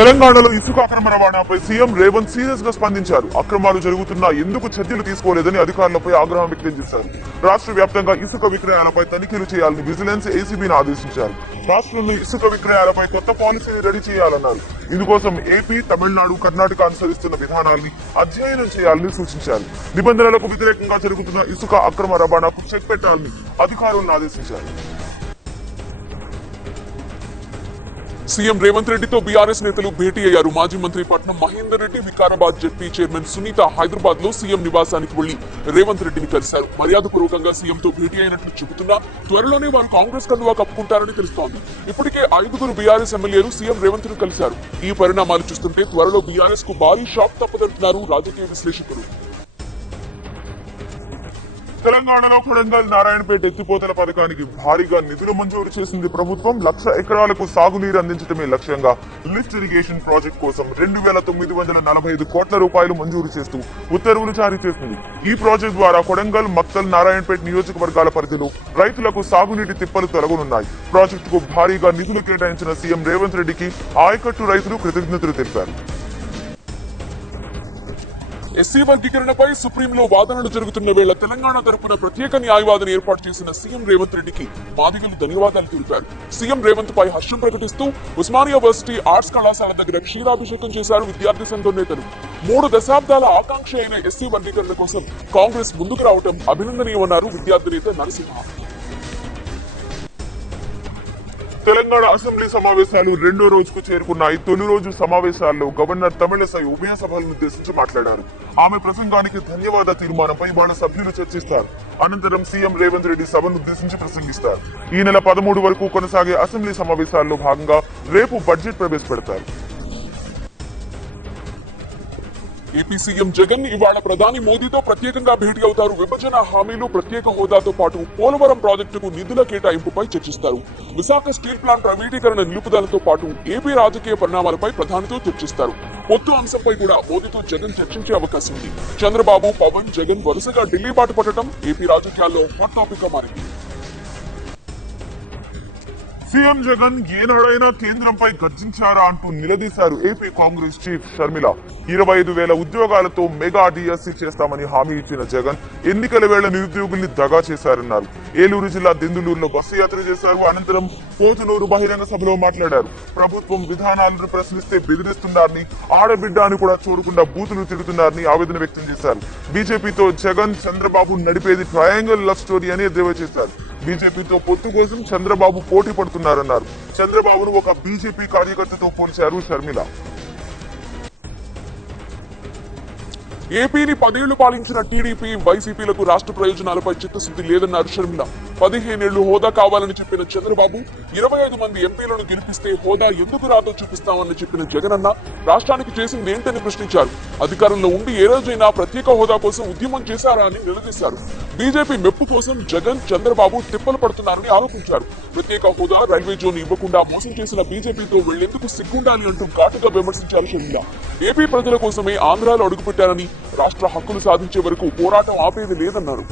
తెలంగాణలో ఇసుక అక్రమ రవాణాపై సీఎం రేవంత్ సీరియస్ గా స్పందించారు. అక్రమాలు జరుగుతున్నా ఎందుకు చర్యలు తీసుకోలేదని అధికారులపై ఆగ్రహం వ్యక్తం చేశారు. రాష్ట్ర వ్యాప్తంగా ఇసుక విక్రయాలపై తనిఖీలు చేయాలని విజిలెన్స్ ఏసీబీని ఆదేశించారు. రాష్ట్రంలో ఇసుక విక్రయాలపై కొత్త పాలసీని రెడీ చేయాలన్నారు. ఇందుకోసం ఏపీ, తమిళనాడు, కర్ణాటక అనుసరిస్తున్న విధానాల్ని అధ్యయనం చేయాలని సూచించారు. నిబంధనలకు వ్యతిరేకంగా జరుగుతున్న ఇసుక అక్రమ రవాణాకు చెక్ పెట్టాలని అధికారులను ఆదేశించారు. సీఎం రేవంత్ రెడ్డితో బీఆర్ఎస్ నేతలు భేటీ అయ్యారు. మాజీ మంత్రి పట్నం మహేందర్ రెడ్డి, వికారాబాద్ జెడ్పీ చైర్మన్ సునీత హైదరాబాద్ లో సీఎం నివాసానికి వెళ్లి రేవంత్ రెడ్డిని కలిశారు. మర్యాదపూర్వకంగా సీఎంతో భేటీ అయినట్లు చెబుతున్నా త్వరలోనే వారు కాంగ్రెస్ కండువా కప్పుకుంటారని తెలుస్తోంది. ఇప్పటికే 5 బీఆర్ఎస్ ఎమ్మెల్యేలు సీఎం రేవంత్ ను కలిశారు. ఈ పరిణామాలు చూస్తుంటే త్వరలో బీఆర్ఎస్ కు భారీ షాక్ తప్పదంటున్నారు రాజకీయ విశ్లేషకులు. తెలంగాణలో కొడంగల్, నారాయణపేట ఎత్తిపోతల పథకానికి భారీగా నిధులు మంజూరు చేసింది ప్రభుత్వం. 1,00,000 ఎకరాలకు సాగునీరు అందించడమే లక్ష్యంగా లిఫ్ట్ ఇరిగేషన్ ప్రాజెక్ట్ కోసం 2,945 కోట్ల రూపాయలు మంజూరు చేస్తూ ఉత్తర్వులు జారీ చేసింది. ఈ ప్రాజెక్ట్ ద్వారా కొడంగల్, మక్తల్, నారాయణపేట నియోజకవర్గాల పరిధిలో రైతులకు సాగునీటి తిప్పలు తొలగనున్నాయి. ప్రాజెక్టుకు భారీగా నిధులు కేటాయించిన సీఎం రేవంత్ రెడ్డికి ఆయకట్టు రైతులు కృతజ్ఞతలు తెలిపారు. ఎస్సీ వర్గీకరణపై సుప్రీంలో వాదనలు జరుగుతున్న వేళ తెలంగాణ తరపున ప్రత్యేక న్యాయవాదిని ఏర్పాటు చేసిన సీఎం రేవంత్ రెడ్డికి బాధితులు ధన్యవాదాలు తెలిపారు. సీఎం రేవంత్ పై హర్షం ప్రకటిస్తూ ఉస్మానియా యూనివర్సిటీ ఆర్ట్స్ కళాశాల దగ్గర క్షీరాభిషేకం చేశారు విద్యార్థి సంఘం నేతలు. 3 దశాబ్దాల ఆకాంక్ష అయిన ఎస్సీ వర్గీకరణ కోసం కాంగ్రెస్ ముందుకు రావడం అభినందనీయమన్నారు విద్యార్థి నేత నరసింహ. తెలంగాణ అసెంబ్లీ సమావేశాలు 2వ రోజుకు చేరుకున్నాయి. తొలి రోజు సమావేశాల్లో గవర్నర్ తమిళసై ఉభయ సభలను ఉద్దేశించి మాట్లాడారు. ఆమె ప్రసంగానికి ధన్యవాద తీర్మానంపై వాళ్ళ సభ్యులు చర్చిస్తారు. అనంతరం సీఎం రేవంత్ రెడ్డి సభను ఉద్దేశించి ప్రసంగిస్తారు. ఈ నెల 13 వరకు కొనసాగే అసెంబ్లీ సమావేశాల్లో భాగంగా రేపు బడ్జెట్ ప్రవేశపెడతారు. ఏపీ సీఎం జగన్ ఇవాళ ప్రధాని మోదీతో ప్రత్యేకంగా భేటీ అవుతారు. విభజన హామీలు, ప్రత్యేక హోదాతో పాటు పోలవరం ప్రాజెక్టుకు నిధుల కేటాయింపుపై చర్చిస్తారు. విశాఖ స్టీల్ ప్లాంట్ ప్రైవేటీకరణ నిలుపుదలతో పాటు ఏపీ రాజకీయ పరిణామాలపై ప్రధానితో చర్చిస్తారు. పొత్తు అంశంపై కూడా మోదీతో జగన్ చర్చించే అవకాశం ఉంది. చంద్రబాబు, పవన్, జగన్ వరుసగా ఢిల్లీ బాట పట్టడం ఏపీ రాజకీయాల్లో హాట్ టాపిక్ గా మారింది. సీఎం జగన్ ఏనాడైనా కేంద్రంపై గర్జించారా అంటూ నిలదీశారు ఏపీ కాంగ్రెస్ చీఫ్ షర్మిల. 25,000 ఉద్యోగాలతో మెగా డిఎస్సీ చేస్తామని హామీ ఇచ్చిన జగన్ ఎన్నికల వేళ నిరుద్యోగుల్ని దగా చేశారన్నారు. ఏలూరు జిల్లా దెందులూరులో బస్సు యాత్ర చేశారు. అనంతరం పోతునూరు బహిరంగ సభలో మాట్లాడారు. ప్రభుత్వం విధానాలను ప్రశ్నిస్తే బెదిరిస్తున్నారని, ఆడబిడ్డ అని కూడా చూడకుండా బూతులు తిడుతున్నారని ఆవేదన వ్యక్తం చేశారు. బీజేపీతో జగన్, చంద్రబాబు నడిపేది ట్రయాంగిల్ లవ్ స్టోరీ అని ఎద్దేవా చేశారు. బీజేపీతో పొత్తు కోసం చంద్రబాబు పోటీ పడుతున్నారన్నారు. చంద్రబాబును ఒక బీజేపీ కార్యకర్తతో పోల్చారు షర్మిల. ఏపీని 10 ఏళ్లు పాలించిన టీడీపీ, వైసీపీలకు రాష్ట్ర ప్రయోజనాలపై చిత్తశుద్ధి లేదన్నారు షర్మిల. 15 ఏళ్లు హోదా కావాలని చెప్పిన చంద్రబాబు 25 మంది ఎంపీలను గెలిపిస్తే హోదా ఎందుకు రాదో చూపిస్తామని చెప్పిన జగనన్న రాష్ట్రానికి చేసింది ఏంటని ప్రశ్నించారు. అధికారంలో ఉండి ఏ రోజైనా ప్రత్యేక హోదా కోసం ఉద్యమం చేశారా అని నిలదీశారు. బీజేపీ మెప్పు కోసం జగన్, చంద్రబాబు తిప్పలు పడుతున్నారని ఆరోపించారు. ప్రత్యేక హోదా, రైల్వే జోన్ ఇవ్వకుండా మోసం చేసిన బీజేపీతో వెళ్లేందుకు సిగ్గుండాలి అంటూ ఘాటుగా విమర్శించారు షర్మిల. ఏపీ ప్రజల కోసమే ఆంధ్రాలో అడుగుపెట్టారని, రాష్ట్ర హక్కులు సాధించే వరకు పోరాటం ఆపేది లేదన్నారు.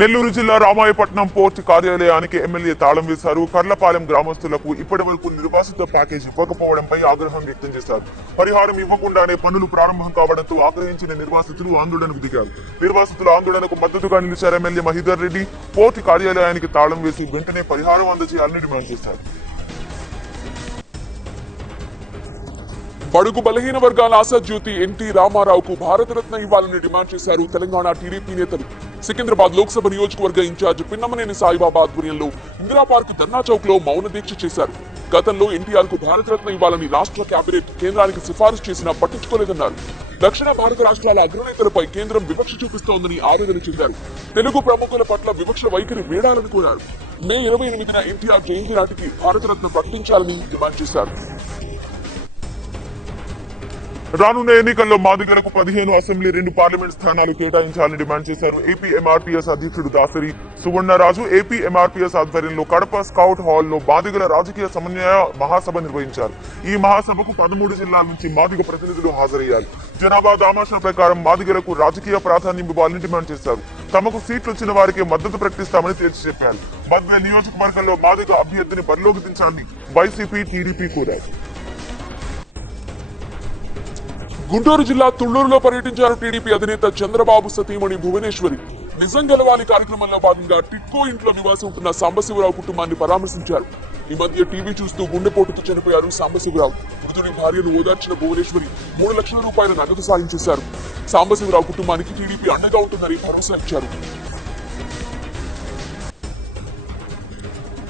నెల్లూరు జిల్లా రామాయపట్నం పోర్టు కార్యాలయానికి ఎమ్మెల్యే తాళం వేశారు. కర్లపాలెం గ్రామస్తులకు ఇప్పటి వరకు నిర్వాసిత ప్యాకేజ్ ఇవ్వకపోవడంపై ఆగ్రహం వ్యక్తం చేశారు. పరిహారం ఇవ్వకుండానే పనులు ప్రారంభం కావడంతో ఆగ్రహించిన నిర్వాసితులు ఆందోళనకు దిగారు. నిర్వాసితుల ఆందోళనకు మద్దతుగా నిలిచారు ఎమ్మెల్యే మహీధర్ రెడ్డి. పోర్టు కార్యాలయానికి తాళం వేసి వెంటనే పరిహారం అందజేయాలని డిమాండ్ చేశారు. బడుగు బలహీన వర్గాల ఆశాజ్యోతి ఎన్టీ రామారావుకు భారతరత్న ఇవ్వాలని డిమాండ్ చేశారు తెలంగాణ టీడీపీ నేతలు. సికింద్రాబాద్ లోక్సభ నియోజకవర్గ ఇన్ఛార్జ్ పిన్నమనేని సాయిబాబా ఆధ్వర్యంలో ఇందిరా పార్క్ ధర్నా చౌక్ లో మౌన దీక్ష చేశారు. గతంలో ఎన్టీఆర్ కు భారతరత్న ఇవ్వాలని రాష్ట్ర కేబినెట్ కేంద్రానికి సిఫారసు చేసినా పట్టించుకోలేదన్నారు. దక్షిణ భారత రాష్ట్రాల అగ్రనేతలపై కేంద్రం వివక్ష చూపిస్తోందని ఆవేదన చెందారు. తెలుగు ప్రముఖుల పట్ల వివక్ష వైఖరి వీడాలని కోరారు. మే 28న ఎన్టీఆర్ జయంతి నాటికి భారతరత్న ప్రకటించాలని డిమాండ్ చేశారు. రానున్న ఎన్నికల్లో మాదిగలకు 15 అసెంబ్లీ, 2 పార్లమెంట్ స్థానాలు కేటాయించాలని డిమాండ్ చేశారు. ఏపీ ఎంఆర్పీఎస్ అధ్యక్షుడు దాసరి సువర్ణరాజు ఏపీ ఎంఆర్పీఎస్ ఆధ్వర్యంలో కడప స్కౌట్ హాల్లో మాదిగల రాజకీయ సమన్వయ మహాసభ నిర్వహించారు. ఈ మహాసభకు 13 జిల్లాల నుంచి మాదిగ ప్రతినిధులు హాజరయ్యారు. జనాభా దామాషా ప్రకారం మాదిగలకు రాజకీయ ప్రాధాన్యం ఇవ్వాలని డిమాండ్ చేశారు. తమకు సీట్లు వచ్చిన వారికి మద్దతు ప్రకటిస్తామని తేల్చి చెప్పారు. బద్వేల్ నియోజకవర్గంలో మాదిగ అభ్యర్థిని బరిలోకి దించాలని వైసీపీ టీడీపీ కోరారు. గుంటూరు జిల్లా తుళ్లూరులో పర్యటించారు టీడీపీ అధినేత చంద్రబాబు సతీమణి భువనేశ్వరి. నిజం గెలవాలి కార్యక్రమంలో భాగంగా టిక్కో ఇంట్లో నివాసం ఉంటున్న సాంబశివరావు కుటుంబాన్ని పరామర్శించారు. ఈ మధ్య టీవీ చూస్తూ గుండెపోటుతో చనిపోయారు సాంబశివరావు. మృతుడి భార్యను ఓదార్చిన భువనేశ్వరి 3 లక్షల రూపాయల నగదు సాయం చేశారు. సాంబశివరావు కుటుంబానికి టీడీపీ అండగా ఉంటుందని భరోసా ఇచ్చారు.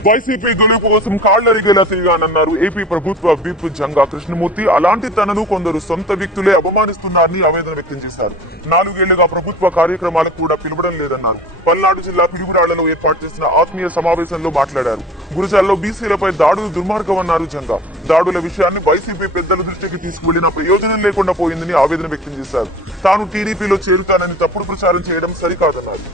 వైసీపీ గెలుపు కోసం కాళ్లరిగేలా తిరిగానన్నారు ఏపీ ప్రభుత్వ విప్ జంగా కృష్ణమూర్తి. అలాంటి తనను కొందరు సొంత వ్యక్తులే అవమానిస్తున్నారని ఆవేదన వ్యక్తం చేశారు. 4 ఏళ్లుగా ప్రభుత్వ కార్యక్రమాలకు కూడా పిలవడం లేదన్నారు. పల్నాడు జిల్లా పిడుగురాళ్లలో ఏర్పాటు చేసిన ఆత్మీయ సమావేశంలో మాట్లాడారు. గురజాల్లో బీసీలపై దాడులు దుర్మార్గమన్నారు జంగా. దాడుల విషయాన్ని వైసీపీ పెద్దల దృష్టికి తీసుకువెళ్లిన ప్రయోజనం లేకుండా పోయిందని ఆవేదన వ్యక్తం చేశారు. తాను టీడీపీలో చేరుతానని తప్పుడు ప్రచారం చేయడం సరికాదన్నారు.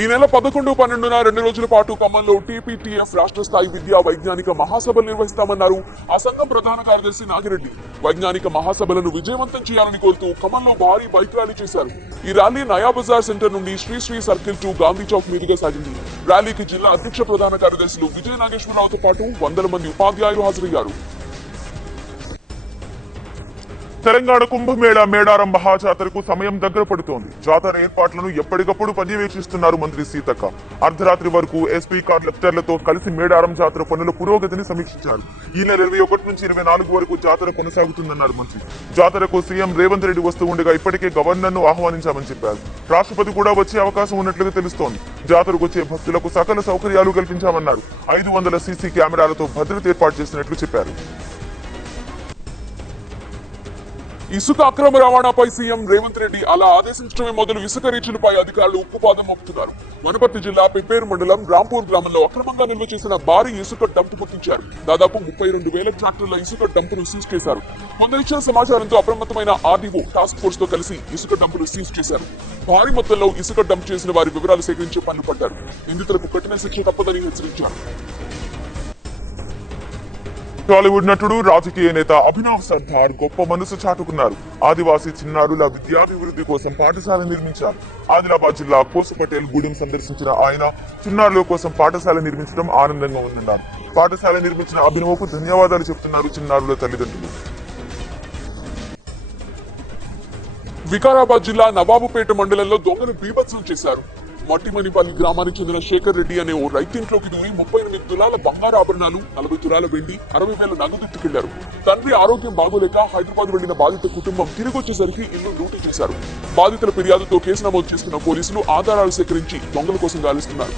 ఈ నెల 11, 12న 2 రోజుల పాటు ఖమ్మంలో టీపీటీఎఫ్ రాష్ట్ర స్థాయి విద్యా వైజ్ఞానిక మహాసభలు నిర్వహిస్తామన్నారు ఆ సంఘం ప్రధాన కార్యదర్శి నాగిరెడ్డి. వైజ్ఞానిక మహాసభలను విజయవంతం చేయాలని కోరుతూ ఖమ్మంలో భారీ బైక్ ర్యాలీ చేశారు. ఈ ర్యాలీ నయాబజార్ సెంటర్ నుండి శ్రీ సర్కిల్ టు గాంధీ చౌక్ మీదుగా సాగింది. ర్యాలీకి జిల్లా అధ్యక్ష ప్రధాన కార్యదర్శులు విజయ నాగేశ్వరరావుతో పాటు 100 మంది ఉపాధ్యాయులు హాజరయ్యారు. తెలంగాణ కుంభమేళా మేడారం మహాజాతరకు సమయం దగ్గర పడుతోంది. జాతర ఏర్పాట్లను ఎప్పటికప్పుడు పర్యవేక్షిస్తున్నారు మంత్రి సీతక్క. అర్ధరాత్రి వరకు ఎస్పీ కలెక్టర్లతో కలిసి మేడారం జాతర పనుల పురోగతిని సమీక్షించారు. ఈ నెల 21 నుంచి 24 వరకు జాతర కొనసాగుతుందన్నారు మంత్రి. జాతరకు సీఎం రేవంత్ రెడ్డి వస్తూ ఉండగా ఇప్పటికే గవర్నర్ ను ఆహ్వానించామని చెప్పారు. రాష్ట్రపతి కూడా వచ్చే అవకాశం ఉన్నట్లుగా తెలుస్తోంది. జాతరకు వచ్చే భక్తులకు సకల సౌకర్యాలు కల్పించామన్నారు. 500 సీసీ కెమెరాలతో భద్రత ఏర్పాటు చేసినట్లు చెప్పారు. ఇసుక అక్రమ రవాణాపై సీఎం రేవంత్ రెడ్డి అలా ఆదేశించడమే మొదలు ఇసుక రీచులపై అధికారులు ఉక్కుపాదం మోపుతున్నారు. వనపర్తి జిల్లా పిప్పేరు మండలం రాంపూర్ గ్రామంలో అక్రమంగా నిల్వ చేసిన భారీ ఇసుక డంప్ గుర్తించారు. దాదాపు 32,000 ట్రాక్టర్ల ఇసుక డంపును సీజ్ చేశారు. కొందరిచ్చిన సమాచారంతో అప్రమత్తమైన ఆర్డీఓ టాస్క్ ఫోర్స్ తో కలిసి ఇసుక డంపును సీజ్ చేశారు. భారీ మొత్తంలో ఇసుక డంప్ చేసిన వారి వివరాలు సేకరించే పనులు పడ్డారు. నిందితులకు కఠిన శిక్ష తప్పదని హెచ్చరించారు. టాలీవుడ్ నటుడు రాజకీయ నేత అభినవ్ సర్దార్ గొప్ప మనసు చాటుకున్నారు. ఆదివాసీ చిన్నారుల విద్యాభివృద్ధి కోసం పాఠశాల నిర్మించారు. ఆదిలాబాద్ జిల్లా కోసపటేల్ గూడెం సందర్శించిన ఆయన చిన్నారుల కోసం పాఠశాల నిర్మించడం ఆనందంగా ఉందన్నారు. పాఠశాల నిర్మించిన అభినవ్కు ధన్యవాదాలు చెబుతున్నారు చిన్నారుల తల్లిదండ్రులు. వికారాబాద్ జిల్లా నవాబుపేట మండలంలో దొంగలు బీభత్సం చేశారు. మట్టిమణిపల్లి గ్రామానికి చెందిన శేఖర్ రెడ్డి అనే ఓ రైతింట్లోకి దూరి 38 తులాల బంగారు ఆభరణాలు, 40 తులాల వెండి, 60,000 నగదు ఎత్తుకెళ్లారు. తండ్రి ఆరోగ్యం బాగోలేక హైదరాబాద్ వెళ్లిన బాధిత కుటుంబం తిరిగి వచ్చేసరికి ఇల్లు లూటీ చేశారు. బాధితుల ఫిర్యాదుతో కేసు నమోదు చేసుకున్న పోలీసులు ఆధారాలు సేకరించి దొంగల కోసం గాలిస్తున్నారు.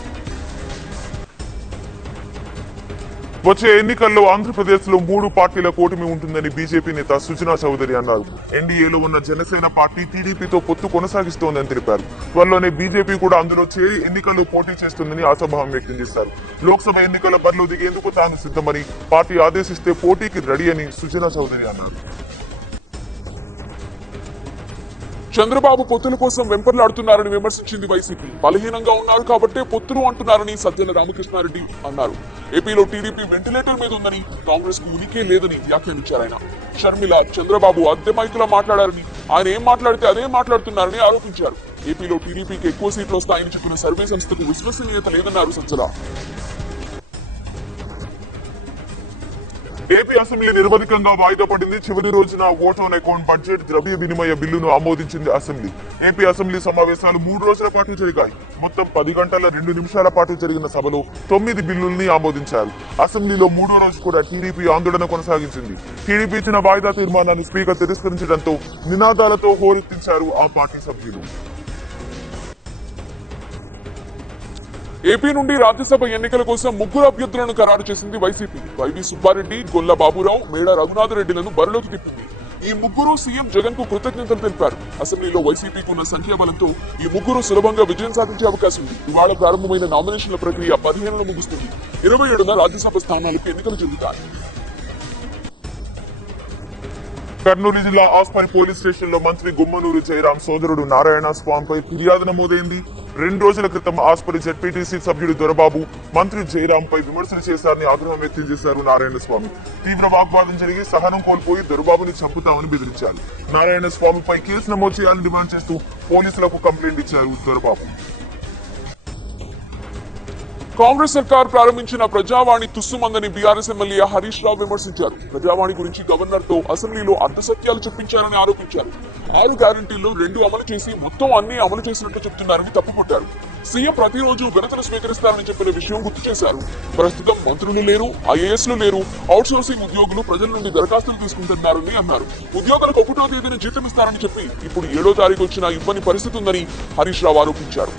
వచ్చే ఎన్నికల్లో ఆంధ్రప్రదేశ్ లో 3 పార్టీల కూటమి ఉంటుందని బీజేపీ నేత సుజనా చౌదరి అన్నారు. ఎన్డీఏలో ఉన్న జనసేన పార్టీ టీడీపీతో పొత్తు కొనసాగిస్తోందని తెలిపారు. త్వరలోనే బీజేపీ కూడా అందులో చేరి ఎన్నికల్లో పోటీ చేస్తుందని ఆశాభావం వ్యక్తం చేశారు. లోక్సభ ఎన్నికల బరిలో దిగేందుకు తాను సిద్ధమని, పార్టీ ఆదేశిస్తే పోటీకి రెడీ అని సుజనా చౌదరి అన్నారు. చంద్రబాబు పొత్తుల కోసం వెంపర్లాడుతున్నారని విమర్శించింది వైసీపీ. బలహీనంగా ఉన్నారు కాబట్టే పొత్తులు అంటున్నారని సజ్జల రామకృష్ణారెడ్డి అన్నారు. ఏపీలో టీడీపీ వెంటిలేటర్ మీద ఉందని, కాంగ్రెస్ కు ఉనికే లేదని వ్యాఖ్యానించారాయన. షర్మిల, చంద్రబాబు అద్దె మైకులా మాట్లాడారని, ఆయన ఏం మాట్లాడితే అదే మాట్లాడుతున్నారని ఆరోపించారు. ఏపీలో టీడీపీకి ఎక్కువ సీట్లు వస్తాయని చెప్పిన సర్వే సంస్థకు విశ్వసనీయత లేదన్నారు సజ్జల. ఏపీ అసెంబ్లీ నిరవధికంగా వాయిదా పడింది. చివరి రోజున ఓట్ ఆన్ అకౌంట్ బడ్జెట్ ద్రవ్య వినిమయ బిల్లును ఆమోదించింది అసెంబ్లీ. ఏపీ అసెంబ్లీ సమావేశాలు 3 రోజుల పాటు జరిగాయి. మొత్తం 10 గంటల 2 నిమిషాల పాటు జరిగిన సభలో 9 బిల్లుల్ని ఆమోదించారు. అసెంబ్లీలో 3వ రోజు కూడా టీడీపీ ఆందోళన కొనసాగించింది. టీడీపీ ఇచ్చిన వాయిదా తీర్మానాన్ని స్పీకర్ తిరస్కరించడంతో నినాదాలతో హోరెత్తించారు ఆ పార్టీ సభ్యులు. ఏపీ నుండి రాజ్యసభ ఎన్నికల కోసం 3 అభ్యర్థులను ఖరారు చేసింది వైసీపీ. వైవి సుబ్బారెడ్డి, గొల్ల బాబురావు, మేడా రఘునాథరెడ్డిలను బరిలోకి తిప్పింది. ఈ 3 సీఎం జగన్ కు కృతజ్ఞతలు తెలిపారు. అసెంబ్లీలో వైసీపీకి ఉన్న సంఖ్యాబలంతో ఈ 3 సులభంగా విజయం సాధించే అవకాశం ఉంది. ఇవాళ ప్రారంభమైన నామినేషన్ల ప్రక్రియ 15న ముగుస్తుంది. 27న రాజ్యసభ స్థానాలకు ఎన్నికలు జరుగుతాయి. కర్నూలు జిల్లా ఆస్పరి పోలీస్ స్టేషన్ లో మంత్రి గుమ్మనూరు జయరాం సోదరుడు నారాయణ స్వామిపై ఫిర్యాదు నమోదైంది. 2 రోజుల క్రితం ఆస్పరి జెడ్పీటీసీ సభ్యుడు దొరబాబు మంత్రి జయరాంపై విమర్శలు చేశారని ఆగ్రహం వ్యక్తం చేశారు నారాయణ స్వామి. తీవ్ర వాగ్వాదం జరిగి సహనం కోల్పోయి దొరబాబుని చంపుతామని బెదిరించారు. నారాయణ స్వామిపై కేసు నమోదు చేయాలని డిమాండ్ చేస్తూ పోలీసులకు కంప్లైంట్ ఇచ్చారు దొరబాబు. కాంగ్రెస్ సర్కార్ ప్రారంభించిన ప్రజావాణి తుస్సుమందని బీఆర్ఎస్ ఎమ్మెల్యే హరీష్ రావు విమర్శించారు. ప్రజావాణి గురించి గవర్నర్ తో అసెంబ్లీలో అర్ధసత్యాలు చెప్పించారని ఆరోపించారు. 6 గ్యారంటీల్లో 2 అమలు చేసి మొత్తం అన్ని అమలు చేసినట్లు చెప్తున్నారని తప్పుపట్టారు. సీఎం ప్రతిరోజు ఘనతలు స్వీకరిస్తారని చెప్పిన విషయం గుర్తు చేశారు. ప్రస్తుతం మంత్రులు లేరు, ఐఏఎస్లు లేరు, అవుట్ సోర్సింగ్ ఉద్యోగులు ప్రజల నుండి దరఖాస్తులు తీసుకుంటున్నారని అన్నారు. ఉద్యోగులకు 1వ తేదీన జీతం ఇస్తారని చెప్పి ఇప్పుడు 7వ తారీఖు వచ్చిన ఇబ్బంది పరిస్థితి ఉందని హరీష్ రావు ఆరోపించారు.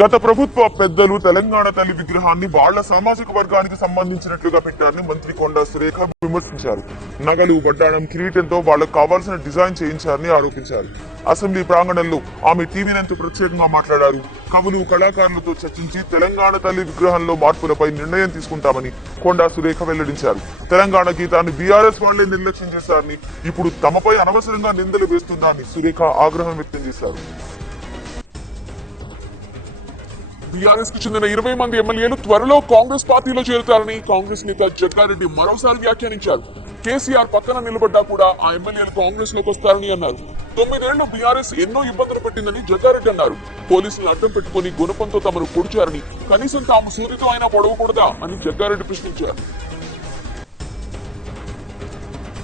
గత ప్రభుత్వ పెద్దలు తెలంగాణ తల్లి విగ్రహాన్ని వాళ్ల సామాజిక వర్గానికి సంబంధించినట్లుగా పెట్టారని మంత్రి కొండా సురేఖ విమర్శించారు. నగలు, వడ్డాణం, కిరీటంతో వాళ్లకు కావాల్సిన డిజైన్ చేయించారని ఆరోపించారు. అసెంబ్లీ ప్రాంగణంలో ఆమె టీవీనంటూ ప్రత్యేకంగా మాట్లాడారు. కవులు, కళాకారులతో చర్చించి తెలంగాణ తల్లి విగ్రహంలో మార్పులపై నిర్ణయం తీసుకుంటామని కొండా సురేఖ వెల్లడించారు. తెలంగాణ గీతాన్ని బీఆర్ఎస్ వాళ్లే నిర్లక్ష్యం చేశారని, ఇప్పుడు తమపై అనవసరంగా నిందలు వేస్తుందని సురేఖ ఆగ్రహం వ్యక్తం చేశారు. బీఆర్ఎస్ కు చెందిన 20 మంది ఎమ్మెల్యేలు త్వరలో కాంగ్రెస్ పార్టీలో చేరుతారని కాంగ్రెస్ నేత జగ్గారెడ్డి మరోసారి వ్యాఖ్యానించారు. కేసీఆర్ పక్కన నిలబడ్డా కూడా ఆ ఎమ్మెల్యేలు కాంగ్రెస్ లోకి వస్తారని అన్నారు. 9 ఏళ్లు బీఆర్ఎస్ ఎన్నో ఇబ్బందులు పెట్టిందని జగ్గారెడ్డి అన్నారు. పోలీసులను అడ్డం పెట్టుకుని గుణపంతో తమను పొడిచారని, కనీసం తాము సూదితో అయినా పొడవకూడదా అని జగ్గారెడ్డి ప్రశ్నించారు.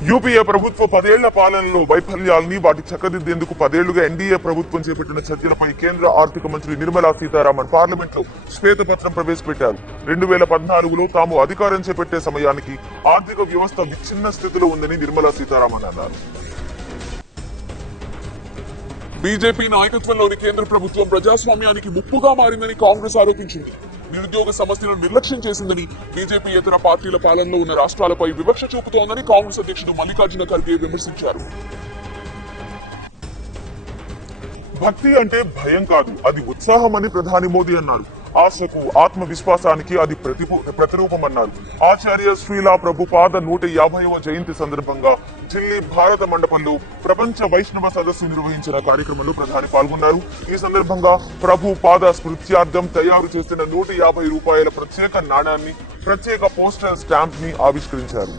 యూపీఏ ప్రభుత్వ 10 ఏళ్ల పాలనలో వైఫల్యాల్ని వాటి చక్కదిద్దేందుకు 10 ఏళ్లుగా ఎన్డీఏ ప్రభుత్వం చేపట్టిన చర్యలపై కేంద్ర ఆర్థిక మంత్రి నిర్మలా సీతారామన్ పార్లమెంట్ లో శ్వేతపత్రం ప్రవేశపెట్టారు. 2014లో తాము అధికారం చేపట్టే సమయానికి ఆర్థిక వ్యవస్థ విచ్ఛిన్న స్థితిలో ఉందని నిర్మలా సీతారామన్ అన్నారు. బీజేపీ నాయకత్వంలోని కేంద్ర ప్రభుత్వం ప్రజాస్వామ్యానికి ముప్పుగా మారిందని కాంగ్రెస్ ఆరోపించింది. నిరుద్యోగ సమస్యలను నిర్లక్ష్యం చేసిందని, బీజేపీ ఇతర పార్టీల పాలనలో ఉన్న రాష్ట్రాలపై వివక్ష చూపుతోందని కాంగ్రెస్ అధ్యక్షుడు మల్లికార్జున ఖర్గే విమర్శించారు. భక్తి అంటే భయం కాదు, అది ఉత్సాహం అని ప్రధాని మోదీ అన్నారు. ఆశకు, ఆత్మవిశ్వాసానికి అది ప్రతిరూపమన్నారు. ఆచార్య శ్రీలా ప్రభుపాద 150వ జయంతి సందర్భంగా ఢిల్లీ భారత మండపంలో ప్రపంచ వైష్ణవ సదస్సు నిర్వహించిన కార్యక్రమంలో ప్రధాని పాల్గొన్నారు. ఈ సందర్భంగా ప్రభుపాద స్మృత్యార్థం తయారు చేసిన 150 రూపాయల ప్రత్యేక నాణాన్ని, ప్రత్యేక పోస్టల్ స్టాంప్ ని ఆవిష్కరించారు.